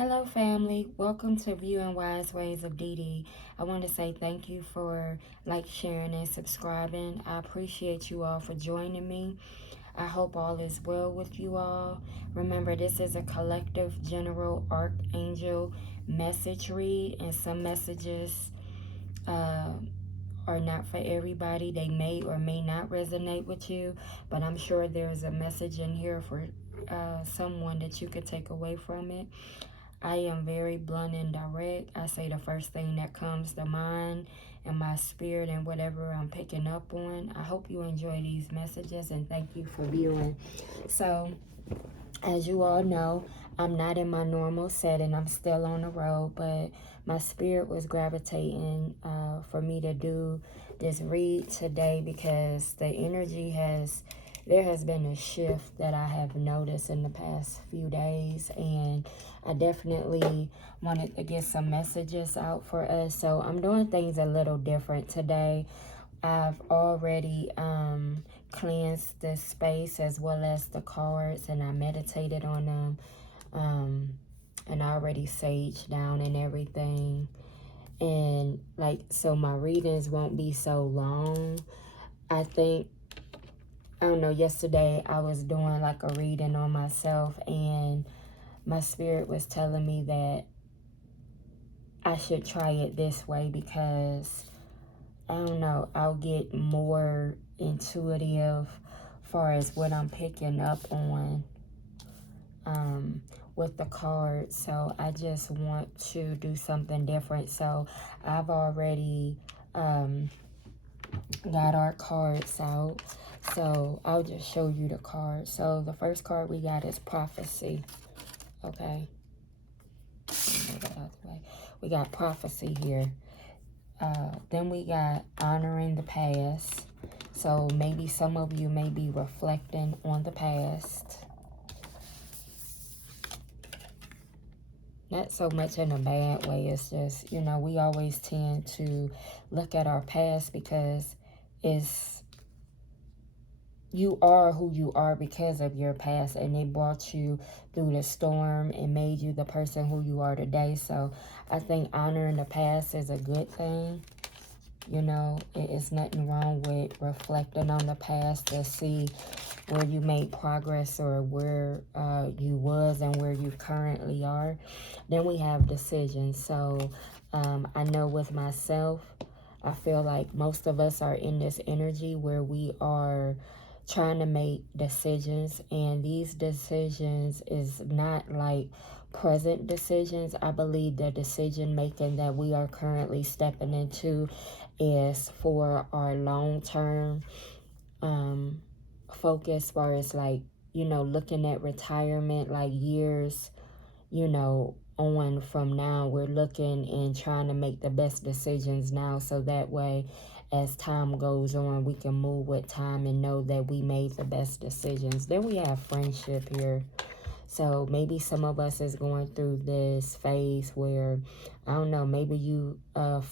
Hello, family. Welcome to Viewing Wise Ways of Dee Dee. I want to say thank you for sharing, and subscribing. I appreciate you all for joining me. I hope all is well with you all. Remember, this is a collective general archangel message read, and some messages uh, are not for everybody. They may or may not resonate with you, but I'm sure there's a message in here for someone that you could take away from it. I am very blunt and direct. I say the first thing that comes to mind and my spirit and whatever I'm picking up on. I hope you enjoy these messages and thank you for viewing. So, as you all know, I'm not in my normal setting. I'm still on the road, but my spirit was gravitating for me to do this read today because the energy there has been a shift that I have noticed in the past few days, and I definitely wanted to get some messages out for us. So I'm doing things a little different today. I've already cleansed the space as well as the cards, and I meditated on them. And I already saged down and everything. And so my readings won't be so long. I think, I don't know, yesterday I was doing like a reading on myself, and my spirit was telling me that I should try it this way because I don't know, I'll get more intuitive far as what I'm picking up on with the cards. So I just want to do something different. So I've already got our cards out. So I'll just show you the cards. So the first card we got is prophecy. Okay. Move that out the way. We got prophecy here. Then we got honoring the past. So maybe some of you may be reflecting on the past. Not so much in a bad way. It's just, we always tend to look at our past because you are who you are because of your past, and it brought you through the storm and made you the person who you are today. So I think honoring the past is a good thing. It's nothing wrong with reflecting on the past to see where you made progress or where you was and where you currently are. Then we have decisions. So I know with myself, I feel like most of us are in this energy where we are trying to make decisions, and these decisions is not like present decisions. I believe the decision making that we are currently stepping into is for our long-term focus, as far as looking at retirement, like years, on from now. We're looking and trying to make the best decisions now, so that way as time goes on we can move with time and know that we made the best decisions. Then we have friendship here. So maybe some of us is going through this phase where, I don't know, maybe you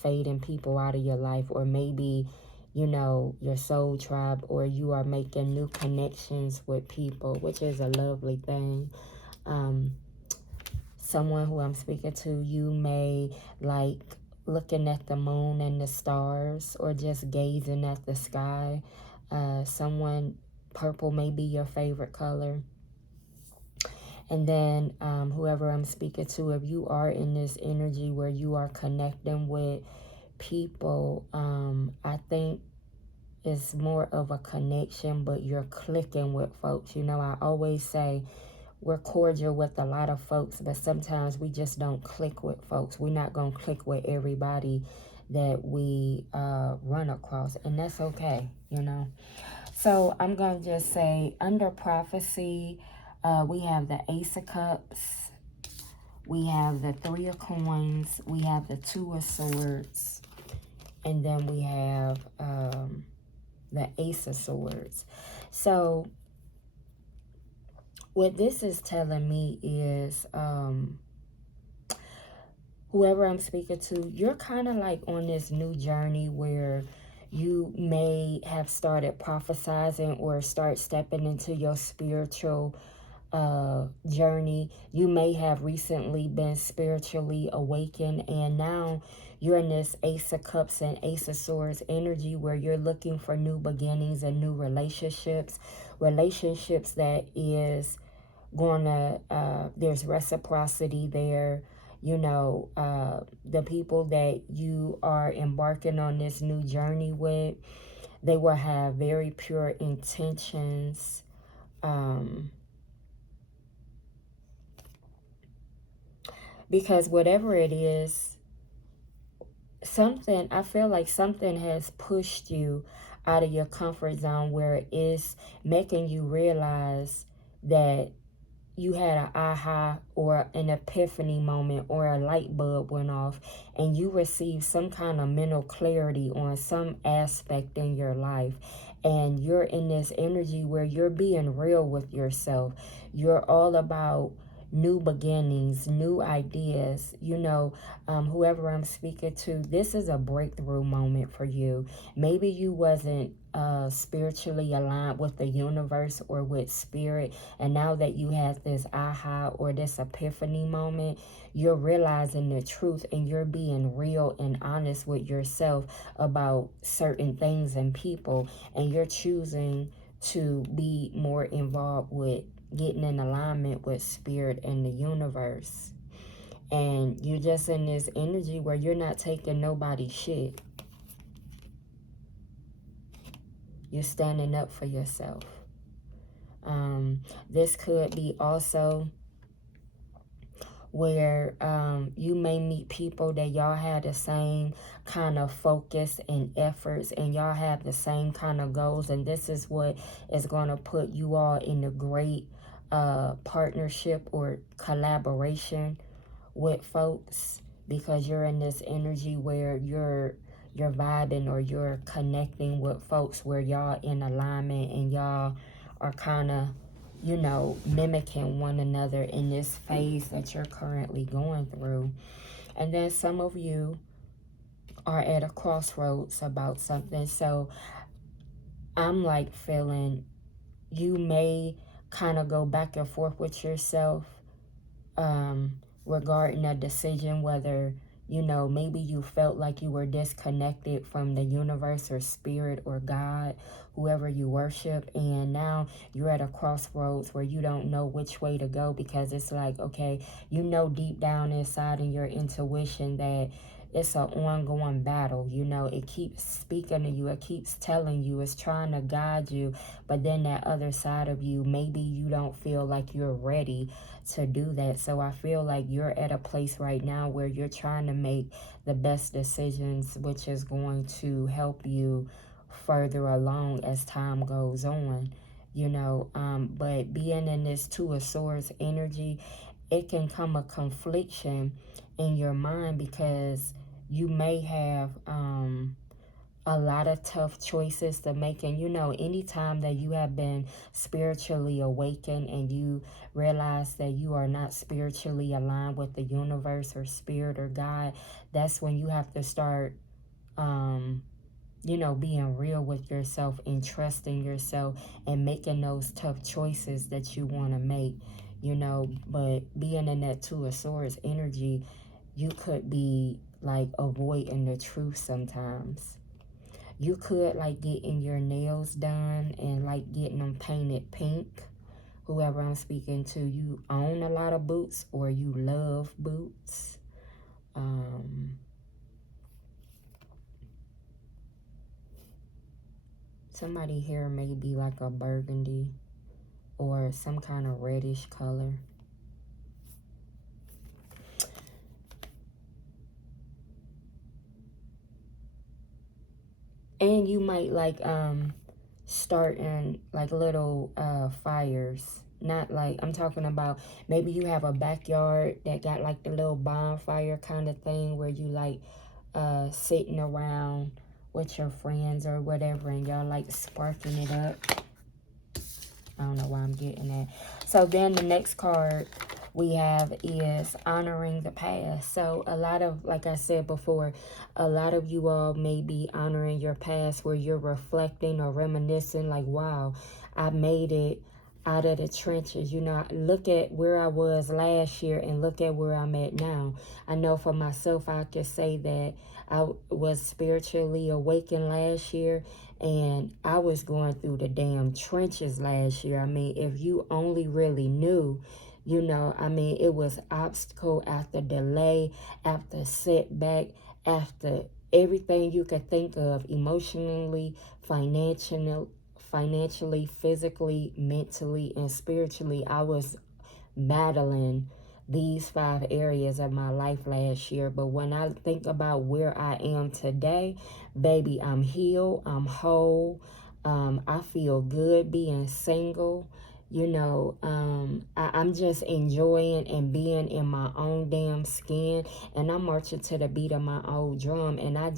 fading people out of your life, or maybe, your soul tribe, or you are making new connections with people, which is a lovely thing. Someone who I'm speaking to, you may like looking at the moon and the stars, or just gazing at the sky. Purple may be your favorite color. And then whoever I'm speaking to, if you are in this energy where you are connecting with people, I think it's more of a connection, but you're clicking with folks. I always say we're cordial with a lot of folks, but sometimes we just don't click with folks. We're not going to click with everybody that we run across, and that's okay, So I'm going to just say, under prophecy, we have the Ace of Cups, we have the Three of Coins, we have the Two of Swords, and then we have the Ace of Swords. So what this is telling me is whoever I'm speaking to, you're kind of like on this new journey where you may have started prophesizing or start stepping into your spiritual journey. You may have recently been spiritually awakened, and now you're in this Ace of Cups and Ace of Swords energy where you're looking for new beginnings and new relationships. Relationships that is going to, there's reciprocity there. The people that you are embarking on this new journey with, they will have very pure intentions. Because whatever it is, I feel like something has pushed you out of your comfort zone where it is making you realize that you had an aha or an epiphany moment or a light bulb went off and you received some kind of mental clarity on some aspect in your life. And you're in this energy where you're being real with yourself. You're all about new beginnings, new ideas. Whoever I'm speaking to, this is a breakthrough moment for you. Maybe you wasn't spiritually aligned with the universe or with spirit, and now that you had this aha or this epiphany moment, you're realizing the truth and you're being real and honest with yourself about certain things and people, and you're choosing to be more involved with getting in alignment with spirit and the universe. And you're just in this energy where you're not taking nobody's shit. You're standing up for yourself. This could be also where you may meet people that y'all have the same kind of focus and efforts, and y'all have the same kind of goals, and this is what is going to put you all in a great partnership or collaboration with folks, because you're in this energy where you're vibing or you're connecting with folks where y'all in alignment and y'all are kind of mimicking one another in this phase that you're currently going through. And then some of you are at a crossroads about something. So I'm like feeling you may kind of go back and forth with yourself regarding a decision, whether maybe you felt like you were disconnected from the universe or spirit or God, whoever you worship, and now you're at a crossroads where you don't know which way to go, because it's like, okay, deep down inside in your intuition that it's an ongoing battle. It keeps speaking to you, it keeps telling you, it's trying to guide you, but then that other side of you, maybe you don't feel like you're ready to do that. So I feel like you're at a place right now where you're trying to make the best decisions, which is going to help you further along as time goes on. But being in this Two of Swords energy, it can come a confliction in your mind, because you may have a lot of tough choices to make. And anytime that you have been spiritually awakened and you realize that you are not spiritually aligned with the universe or spirit or God, that's when you have to start being real with yourself and trusting yourself and making those tough choices that you want to make. But being in that Two of Swords energy, you could be like avoiding the truth sometimes. You could like getting your nails done and like getting them painted pink. Whoever I'm speaking to, you own a lot of boots or you love boots. Somebody here may be like a burgundy or some kind of reddish color. And you might like starting like little fires. Not like, I'm talking about maybe you have a backyard that got like the little bonfire kind of thing where you like sitting around with your friends or whatever, and y'all like sparking it up. I don't know why I'm getting that. So then the next card we have is honoring the past. So a lot of, like I said before, a lot of you all may be honoring your past where you're reflecting or reminiscing like, wow, I made it out of the trenches. You know, look at where I was last year and look at where I'm at now. I know for myself, I could say that I was spiritually awakened last year, and I was going through the damn trenches last year. I mean, if you only really knew, you know, I mean, it was obstacle after delay, after setback, after everything you could think of, emotionally, financially, physically, mentally, and spiritually. I was battling these 5 areas of my life last year. But when I think about where I am today, baby, I'm healed, I'm whole. I feel good being single. You know, I'm just enjoying and being in my own damn skin, and I'm marching to the beat of my old drum. And I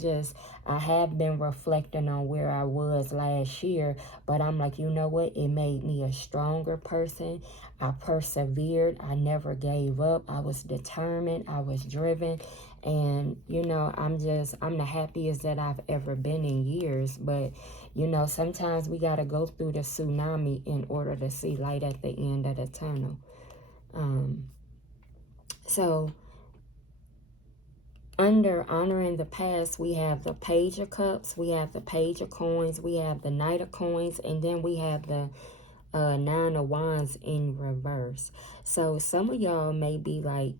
have been reflecting on where I was last year, but I'm like, you know what? It made me a stronger person. I persevered. I never gave up. I was determined. I was driven. And, you know, I'm the happiest that I've ever been in years. But, you know, sometimes we got to go through the tsunami in order to see light at the end of the tunnel. So, under honoring the past, we have the Page of Cups, we have the Page of Coins, we have the Knight of Coins, and then we have the Nine of Wands in reverse. So some of y'all may be like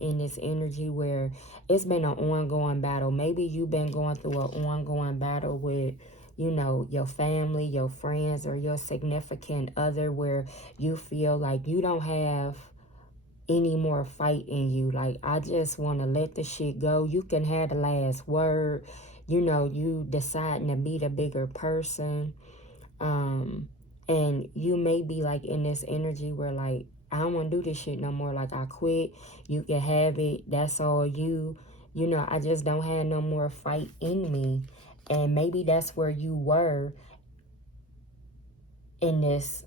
in this energy where it's been an ongoing battle. Maybe you've been going through an ongoing battle with, you know, your family, your friends, or your significant other, where you feel like you don't have any more fight in you. Like, I just want to let the shit go. You can have the last word. You know, you deciding to be the bigger person. And you may be like in this energy where like, I don't want to do this shit no more. Like, I quit. You can have it. That's all you. You know, I just don't have no more fight in me. And maybe that's where you were in this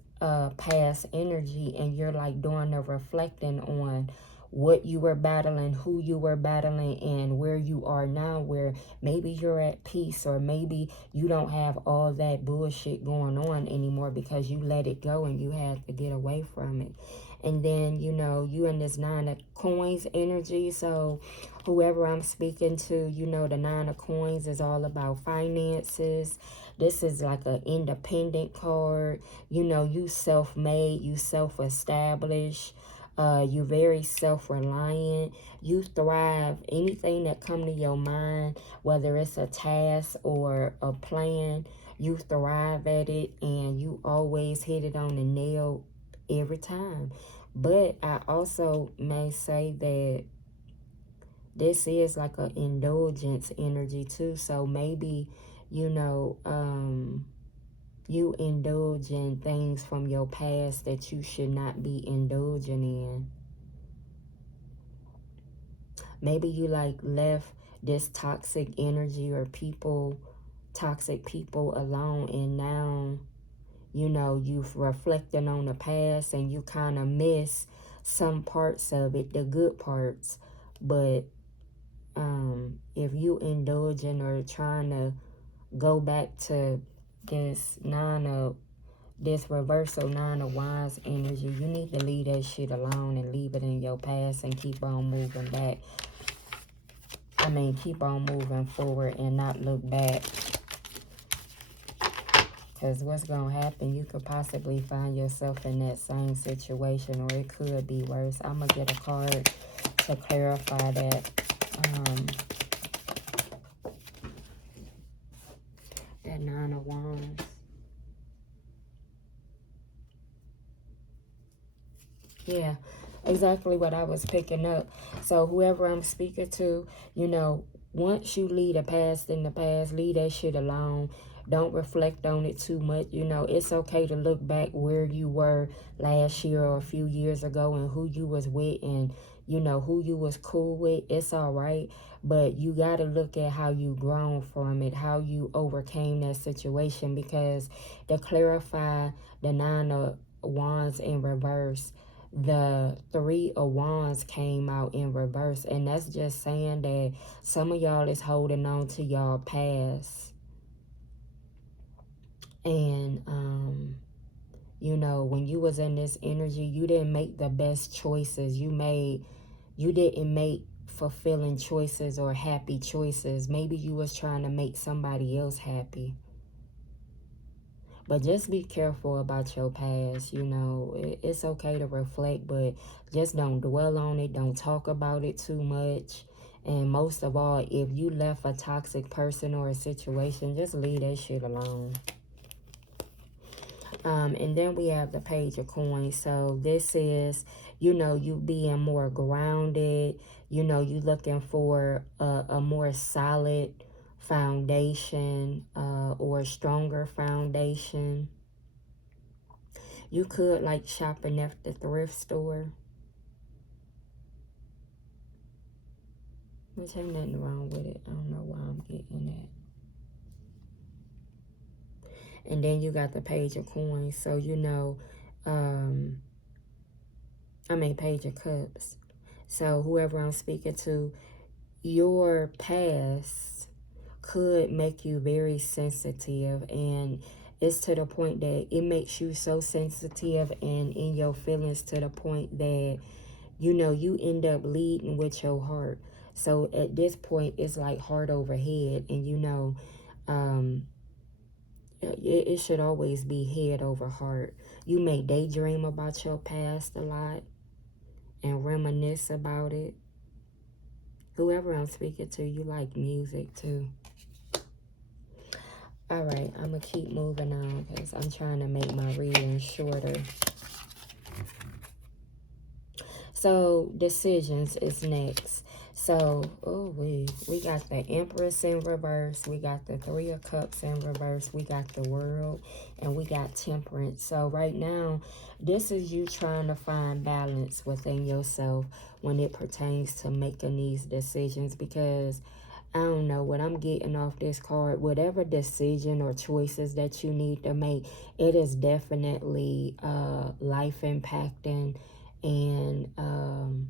past energy, and you're like doing the reflecting on what you were battling, who you were battling, and where you are now, where maybe you're at peace, or maybe you don't have all that bullshit going on anymore because you let it go and you had to get away from it. And then, you know, you in this Nine of Coins energy. So whoever I'm speaking to, you know, the Nine of Coins is all about finances. This is like an independent card. You know, you self-made, you self-established. You're very self-reliant. You thrive. Anything that come to your mind, whether it's a task or a plan, you thrive at it, and you always hit it on the nail every time. But I also may say that this is like an indulgence energy too. So maybe, you know, you indulge in things from your past that you should not be indulging in. Maybe you like left this toxic energy or toxic people alone, and now, you know, you've reflected on the past and you kind of miss some parts of it, the good parts. But if you indulging or trying to go back to this reversal Nine of Wands energy, you need to leave that shit alone and leave it in your past and keep on moving back. I mean, keep on moving forward and not look back. Because what's going to happen, you could possibly find yourself in that same situation, or it could be worse. I'm going to get a card to clarify that. That Nine of Wands. Yeah, exactly what I was picking up. So whoever I'm speaking to, you know, once you leave the past in the past, leave that shit alone. Don't reflect on it too much. You know, it's okay to look back where you were last year or a few years ago and who you was with, and, you know, who you was cool with. It's all right. But you got to look at how you grown from it, how you overcame that situation. Because to clarify the Nine of Wands in reverse, the Three of Wands came out in reverse. And that's just saying that some of y'all is holding on to y'all past. And You know, when you was in this energy, you didn't make the best choices. You didn't make fulfilling choices or happy choices. Maybe you was trying to make somebody else happy. But just be careful about your past. You know, it's okay to reflect, but just don't dwell on it. Don't talk about it too much. And most of all, if you left a toxic person or a situation, just leave that shit alone. And then we have the Page of Coins. So this is, you know, you being more grounded. You know, you looking for a more solid foundation or a stronger foundation. You could like shopping at the thrift store, which ain't nothing wrong with it. I don't know why I'm getting that. And then you got the Page of Coins. So, you know, Page of Cups. So whoever I'm speaking to, your past could make you very sensitive, and it's to the point that it makes you so sensitive and in your feelings to the point that, you know, you end up leading with your heart. So at this point, it's like heart over head, and you know, it should always be head over heart. You may daydream about your past a lot and reminisce about it. Whoever I'm speaking to, you like music too. All right, I'm going to keep moving on because I'm trying to make my reading shorter. So, decisions is next. So, we got the Empress in reverse. We got the Three of Cups in reverse. We got the World. And we got Temperance. So, right now, this is you trying to find balance within yourself when it pertains to making these decisions. Because I don't know what I'm getting off this card. Whatever decision or choices that you need to make, it is definitely life impacting, and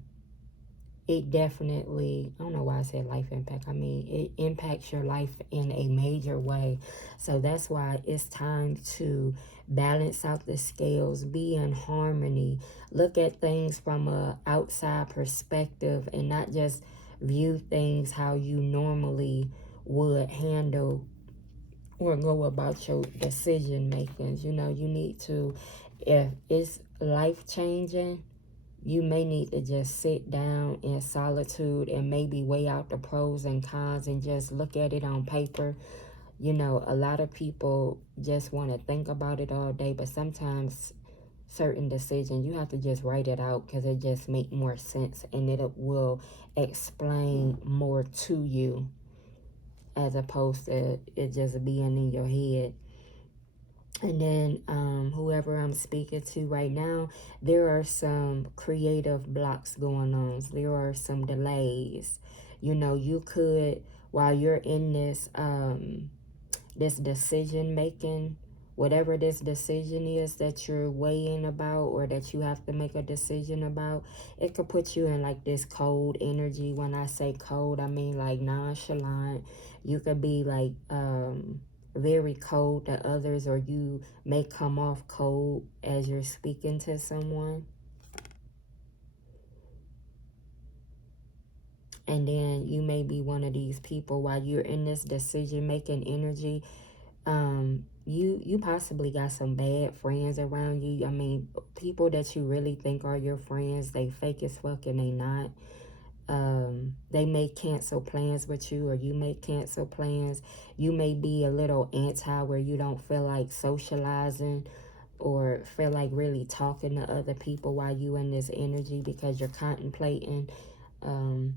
it definitely, I don't know why I said life impact. I mean, it impacts your life in a major way. So that's why it's time to balance out the scales, be in harmony, look at things from a outside perspective, and not just view things how you normally would handle or go about your decision makings. You know, you need to, if it's life changing, you may need to just sit down in solitude and maybe weigh out the pros and cons and just look at it on paper. You know, a lot of people just want to think about it all day, but sometimes certain decisions, you have to just write it out because it just makes more sense, and it will explain more to you as opposed to it just being in your head. And then whoever I'm speaking to right now, there are some creative blocks going on. There are some delays. You know, you could, while you're in this this decision making, whatever this decision is that you're weighing about or that you have to make a decision about, it could put you in like this cold energy. When I say cold, I mean like nonchalant. You could be like very cold to others, or you may come off cold as you're speaking to someone. And then you may be one of these people while you're in this decision making energy. You possibly got some bad friends around you. I mean, people that you really think are your friends, they fake as fuck and they not. They may cancel plans with you, or you may cancel plans. You may be a little anti where you don't feel like socializing or feel like really talking to other people while you in this energy, because you're contemplating on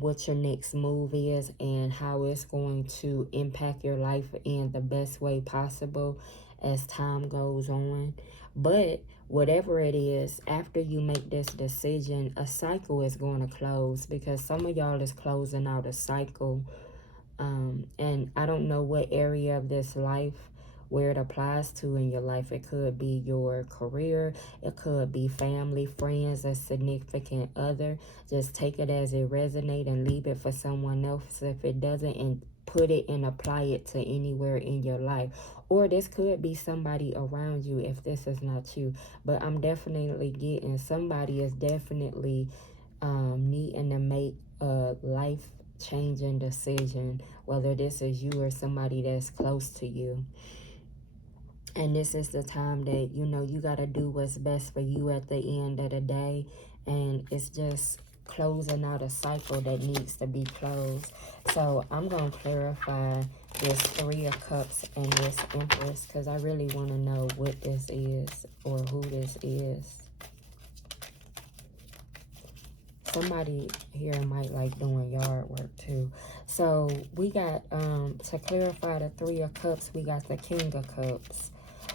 what your next move is and how it's going to impact your life in the best way possible as time goes on. But whatever it is, after you make this decision, a cycle is going to close, because some of y'all is closing out a cycle. And I don't know what area of this life where it applies to in your life. It could be your career, it could be family, friends, a significant other. Just take it as it resonates and leave it for someone else if it doesn't. And put it and apply it to anywhere in your life. Or this could be somebody around you if this is not you. But I'm definitely getting somebody is definitely needing to make a life-changing decision, whether this is you or somebody that's close to you. And this is the time that, you know, you got to do what's best for you at the end of the day. And it's just closing out a cycle that needs to be closed. So I'm going to clarify this Three of Cups and this Empress, because I really want to know what this is or who this is. Somebody here might like doing yard work too. So we got, to clarify the Three of Cups, we got the King of Cups.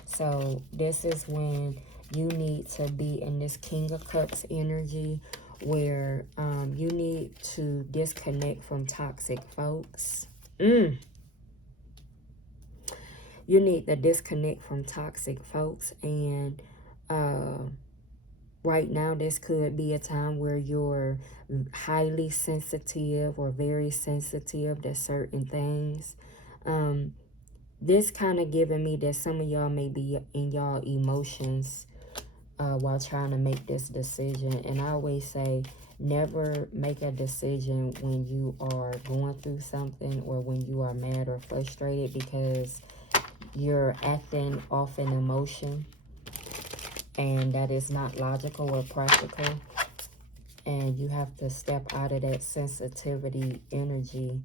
So this is when you need to be in this King of Cups energy where you need to disconnect from toxic folks. You need to disconnect from toxic folks. And right now, this could be a time where you're highly sensitive or very sensitive to certain things. This kind of giving me that some of y'all may be in y'all emotions while trying to make this decision. And I always say, never make a decision when you are going through something or when you are mad or frustrated, because you're acting off an emotion. And that is not logical or practical. And you have to step out of that sensitivity energy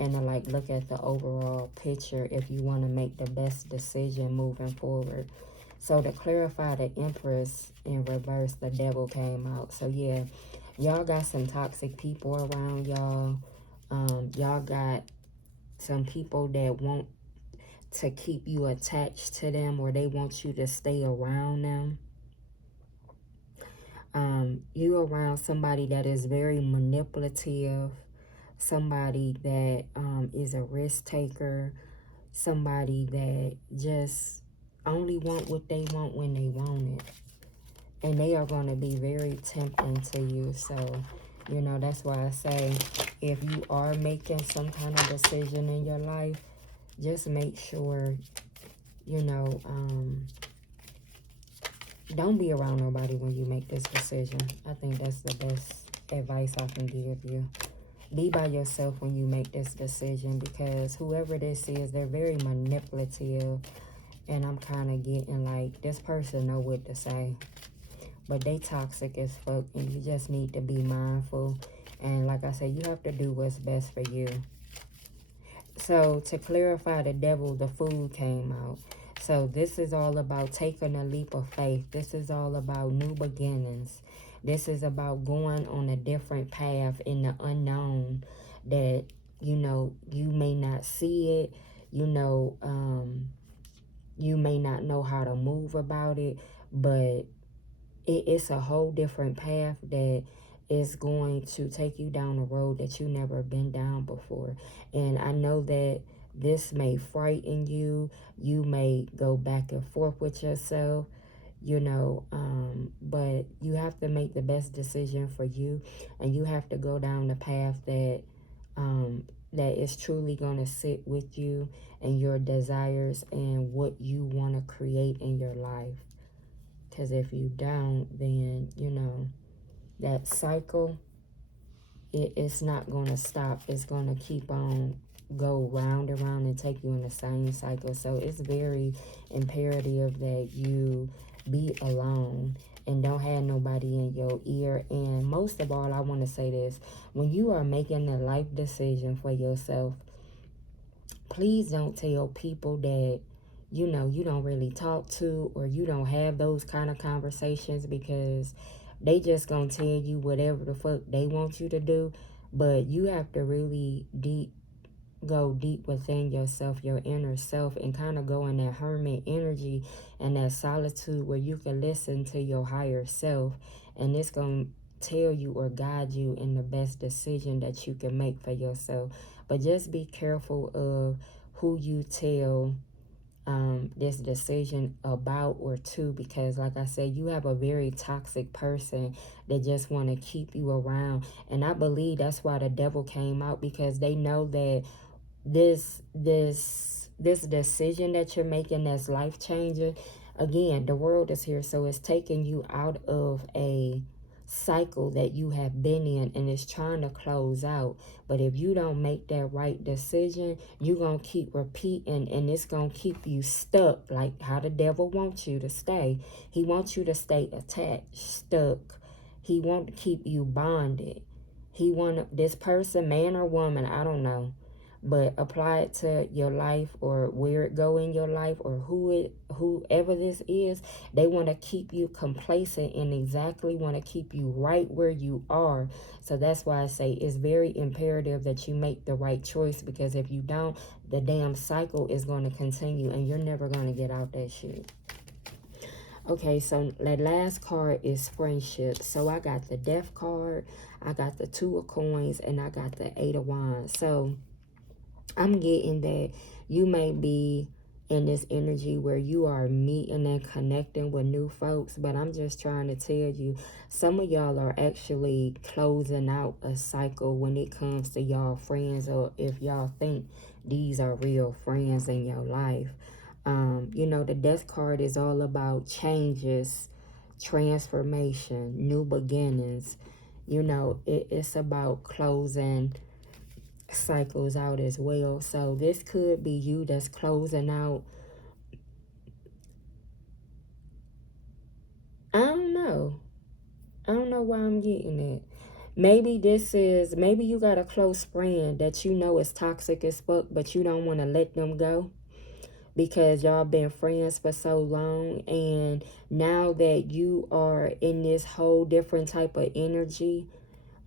and to like look at the overall picture if you want to make the best decision moving forward. So to clarify the Empress in reverse, the Devil came out. So yeah, y'all got some toxic people around y'all. Y'all got some people that want to keep you attached to them, or they want you to stay around them. You around somebody that is very manipulative, somebody that is a risk taker, somebody that just only want what they want when they want it. And they are going to be very tempting to you. So, you know, that's why I say, if you are making some kind of decision in your life, just make sure, you know, don't be around nobody when you make this decision. I think that's the best advice I can give you. Be by yourself when you make this decision, because whoever this is, they're very manipulative. And I'm kind of getting like, this person know what to say. But they toxic as fuck, and you just need to be mindful. And like I said, you have to do what's best for you. So to clarify the Devil, the Fool came out. So this is all about taking a leap of faith. This is all about new beginnings. This is about going on a different path in the unknown that, you know, you may not see it. You know, you may not know how to move about it, but it's a whole different path that is going to take you down a road that you never been down before. And I know that this may frighten you. You may go back and forth with yourself, you know, but you have to make the best decision for you, and you have to go down the path that that is truly going to sit with you and your desires and what you want to create in your life. Because if you don't, then, you know, that cycle, it's not going to stop. It's going to keep on go round and round and take you in the same cycle. So it's very imperative that you be alone and don't have nobody in your ear. And most of all, I want to say this. When you are making a life decision for yourself, please don't tell people that, you know, you don't really talk to, or you don't have those kind of conversations, because they just gonna tell you whatever the fuck they want you to do. But you have to really go deep within yourself, your inner self, and kind of go in that hermit energy and that solitude where you can listen to your higher self, and it's gonna tell you or guide you in the best decision that you can make for yourself. But just be careful of who you tell this decision about or to, because like I said, you have a very toxic person that just want to keep you around. And I believe that's why the Devil came out, because they know that this decision that you're making that's life changing. Again, the world is here, so it's taking you out of a cycle that you have been in, and it's trying to close out. But if you don't make that right decision, you're gonna keep repeating, and it's gonna keep you stuck, like how the devil wants you to stay. He wants you to stay attached, stuck. He wants to keep you bonded. He want this person, man or woman, I don't know, but apply it to your life, or where it go in your life, or whoever this is. They want to keep you complacent and exactly want to keep you right where you are. So that's why I say it's very imperative that you make the right choice, because if you don't, the damn cycle is going to continue and you're never going to get out that shit. Okay, so the last card is friendship. So I got the Death card, I got the Two of Coins, and I got the Eight of Wands. So I'm getting that you may be in this energy where you are meeting and connecting with new folks, but I'm just trying to tell you, some of y'all are actually closing out a cycle when it comes to y'all friends, or if y'all think these are real friends in your life. You know, the Death card is all about changes, transformation, new beginnings. You know, it's about closing cycles out as well. So this could be you that's closing out. I don't know. I don't know why I'm getting it. Maybe maybe you got a close friend that you know is toxic as fuck, but you don't want to let them go because y'all been friends for so long. And now that you are in this whole different type of energy,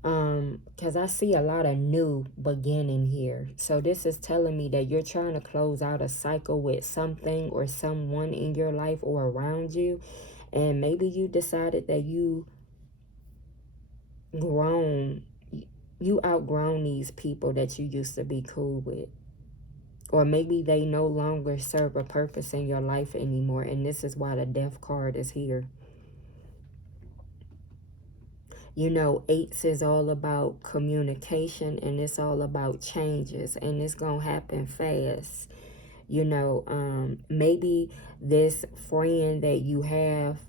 because I see a lot of new beginning here. So this is telling me that you're trying to close out a cycle with something or someone in your life or around you. And maybe you decided that you outgrown these people that you used to be cool with. Or maybe they no longer serve a purpose in your life anymore. And this is why the Death card is here. You know, eights is all about communication, and it's all about changes, and it's going to happen fast. You know, maybe this friend that you have,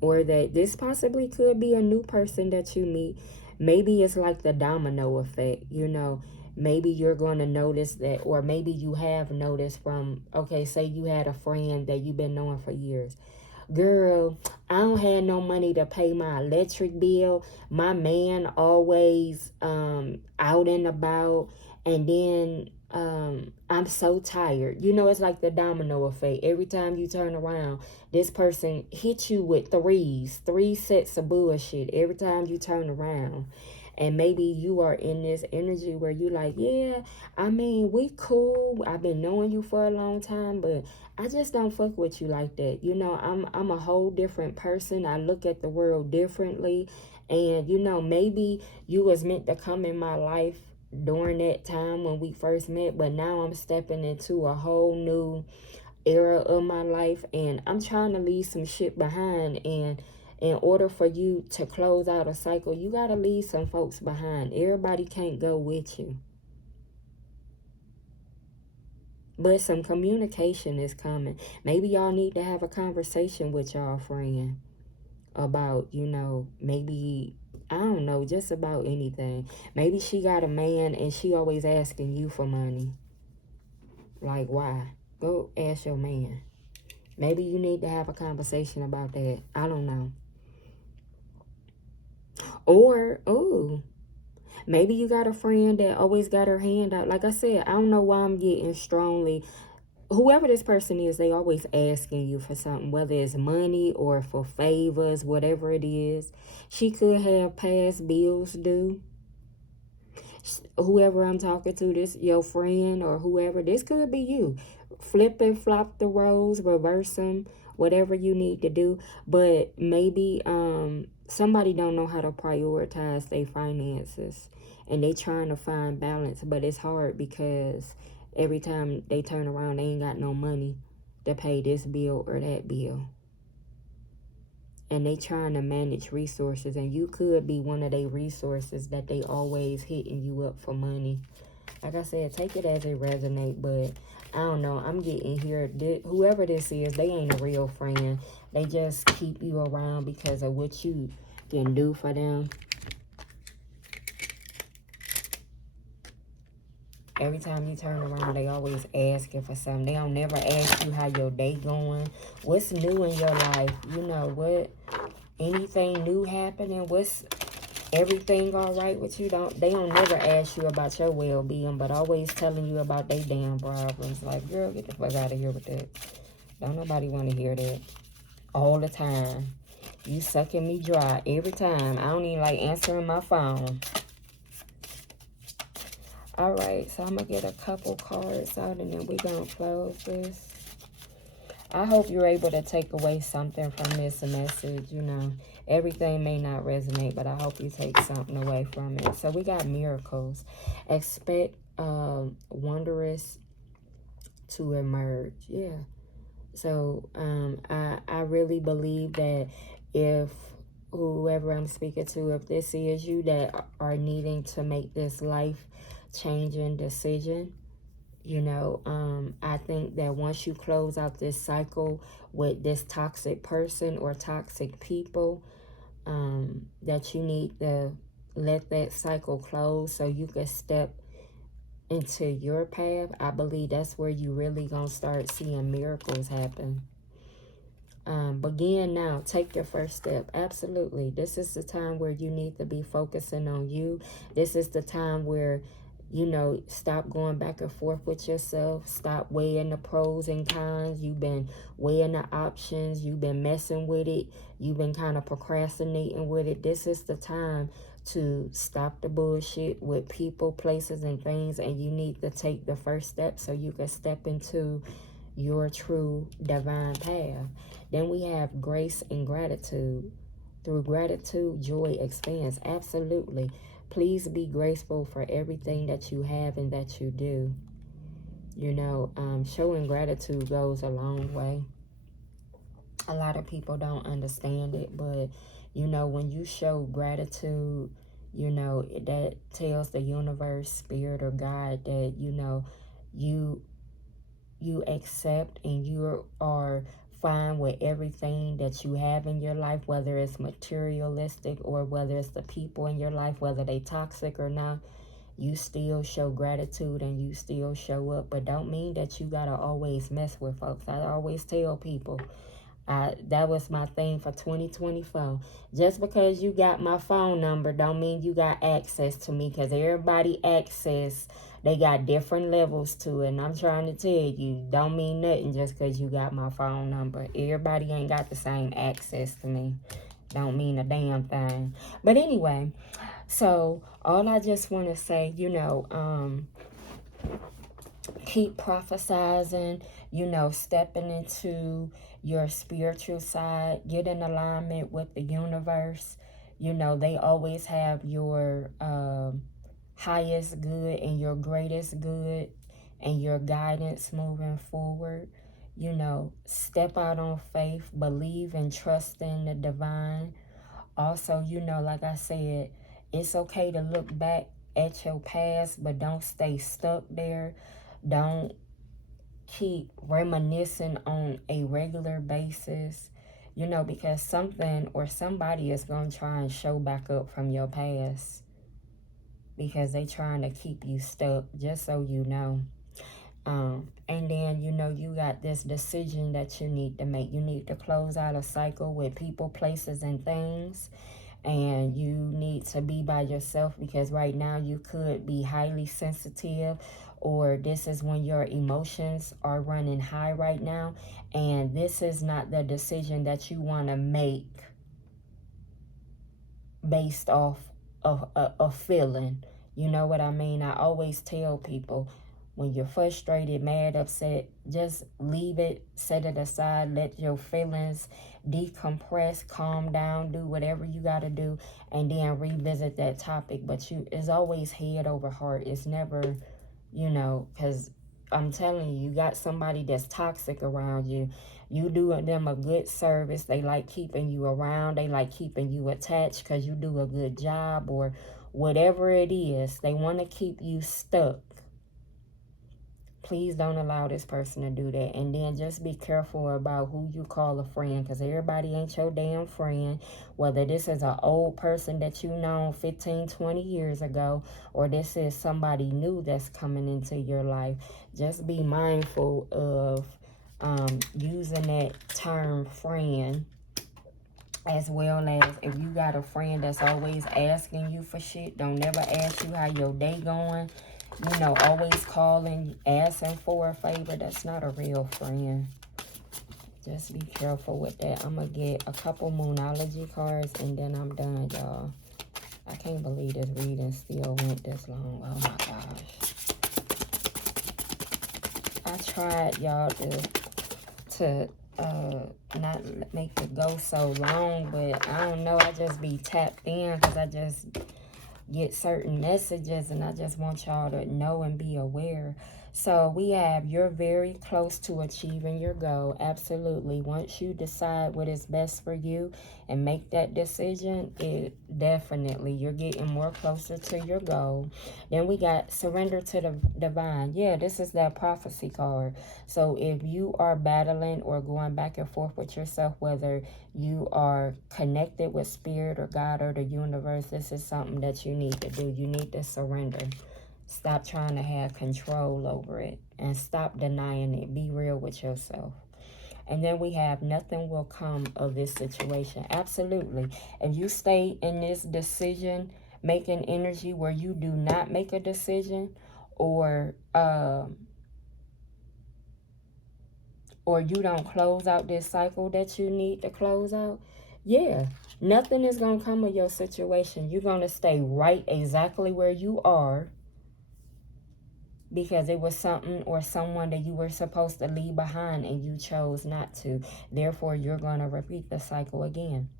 or that this possibly could be a new person that you meet. Maybe it's like the domino effect, you know. Maybe you're going to notice that, or maybe you have noticed from, okay, say you had a friend that you've been knowing for years. Girl, I don't have no money to pay my electric bill. My man always out and about. And then I'm so tired. You know, it's like the domino effect. Every time you turn around, this person hits you with three sets of bullshit every time you turn around. And maybe you are in this energy where you like, yeah, I mean, we cool. I've been knowing you for a long time, but I just don't fuck with you like that. You know, I'm a whole different person. I look at the world differently. And, you know, maybe you was meant to come in my life during that time when we first met, but now I'm stepping into a whole new era of my life, and I'm trying to leave some shit behind. And in order for you to close out a cycle, you got to leave some folks behind. Everybody can't go with you. But some communication is coming. Maybe y'all need to have a conversation with y'all friend about, you know, maybe, I don't know, just about anything. Maybe she got a man and she always asking you for money. Like, why? Go ask your man. Maybe you need to have a conversation about that. I don't know. Or, oh, maybe you got a friend that always got her hand out. Like I said, I don't know why I'm getting strongly. Whoever this person is, they always asking you for something, whether it's money or for favors, whatever it is. She could have past bills due. Whoever I'm talking to, this your friend or whoever, this could be you. Flip and flop the roles, reverse them, whatever you need to do. But maybe somebody don't know how to prioritize their finances, and they trying to find balance, but it's hard because every time they turn around, they ain't got no money to pay this bill or that bill. And they trying to manage resources, and you could be one of their resources that they always hitting you up for money. Like I said, take it as it resonates, but I don't know. I'm getting here. Whoever this is, they ain't a real friend. They just keep you around because of what you can do for them. Every time you turn around, they always asking for something. They don't never ask you how your day going. What's new in your life? You know, what, anything new happening? What's everything all right with you? They don't never ask you about your well-being, but always telling you about their damn problems. Like, girl, get the fuck out of here with that. Don't nobody want to hear that. All the time. You sucking me dry every time. I don't even like answering my phone. All right, so I'm going to get a couple cards out and then we're going to close this. I hope you're able to take away something from this message. You know, everything may not resonate, but I hope you take something away from it. So we got miracles. Expect wondrous to emerge. Yeah. So I really believe that if whoever I'm speaking to, if this is you that are needing to make this life-changing decision, you know, I think that once you close out this cycle with this toxic person or toxic people, that you need to let that cycle close so you can step into your path. I believe that's where you really gonna start seeing miracles happen. Begin now. Take your first step. Absolutely. This is the time where you need to be focusing on you. This is the time where, you know, stop going back and forth with yourself. Stop weighing the pros and cons. You've been weighing the options. You've been messing with it. You've been kind of procrastinating with it. This is the time to stop the bullshit with people, places, and things. And you need to take the first step so you can step into your true divine path. Then we have grace and gratitude. Through gratitude, joy expands. Absolutely. Please be grateful for everything that you have and that you do. You know, showing gratitude goes a long way. A lot of people don't understand it, but, you know, when you show gratitude, you know, that tells the universe, spirit, or God that, you know, you accept and you are fine with everything that you have in your life, whether it's materialistic or whether it's the people in your life, whether they toxic or not. You still show gratitude and you still show up, but don't mean that you gotta always mess with folks. I always tell people, that was my thing for 2024. Just because you got my phone number don't mean you got access to me, because everybody access, they got different levels to it. And I'm trying to tell you, don't mean nothing just because you got my phone number. Everybody ain't got the same access to me. Don't mean a damn thing. But anyway, so all I just want to say, you know, keep prophesizing, you know, stepping into your spiritual side, get in alignment with the universe. You know, they always have your highest good and your greatest good and your guidance moving forward. You know, step out on faith, believe and trust in the divine. Also, you know, like I said, it's okay to look back at your past, but don't stay stuck there. Don't keep reminiscing on a regular basis, you know, because something or somebody is going to try and show back up from your past because they trying to keep you stuck, just so you know. And then, you know, you got this decision that you need to make. You need to close out a cycle with people, places, and things. And you need to be by yourself because right now you could be highly sensitive, or this is when your emotions are running high right now. And this is not the decision that you want to make based off of a feeling. You know what I mean? I always tell people, when you're frustrated, mad, upset, just leave it, set it aside, let your feelings decompress, calm down, do whatever you got to do, and then revisit that topic. But it's always head over heart. It's never, you know, because I'm telling you, you got somebody that's toxic around you. You do them a good service. They like keeping you around. They like keeping you attached because you do a good job or whatever it is. They want to keep you stuck. Please don't allow this person to do that. And then just be careful about who you call a friend, because everybody ain't your damn friend. Whether this is an old person that you know 15, 20 years ago, or this is somebody new that's coming into your life, just be mindful of using that term friend, as well as if you got a friend that's always asking you for shit, don't never ask you how your day going, you know, always calling, asking for a favor. That's not a real friend. Just be careful with that. I'm going to get a couple Moonology cards and then I'm done, y'all. I can't believe this reading still went this long. Oh my gosh. I tried, y'all, to not make it go so long, but I don't know, I just be tapped in because I just get certain messages and I just want y'all to know and be aware. So we have, you're very close to achieving your goal. Absolutely. Once you decide what is best for you and make that decision, it definitely, you're getting more closer to your goal. Then we got surrender to the divine. Yeah, this is that prophecy card. So if you are battling or going back and forth with yourself, whether you are connected with spirit or God or the universe, this is something that you need to do. You need to surrender. Stop trying to have control over it and stop denying it. Be real with yourself. And then we have, nothing will come of this situation. Absolutely. If you stay in this decision making energy where you do not make a decision, or you don't close out this cycle that you need to close out, yeah, nothing is going to come of your situation. You're going to stay right exactly where you are, because it was something or someone that you were supposed to leave behind and you chose not to. Therefore, you're going to repeat the cycle again.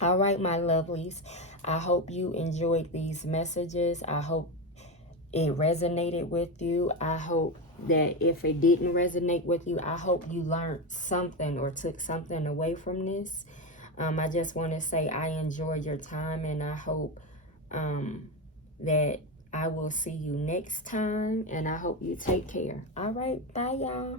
All right, my lovelies. I hope you enjoyed these messages. I hope it resonated with you. I hope that if it didn't resonate with you, I hope you learned something or took something away from this. I just want to say I enjoy your time, and I hope that I will see you next time, and I hope you take care. All right, bye y'all.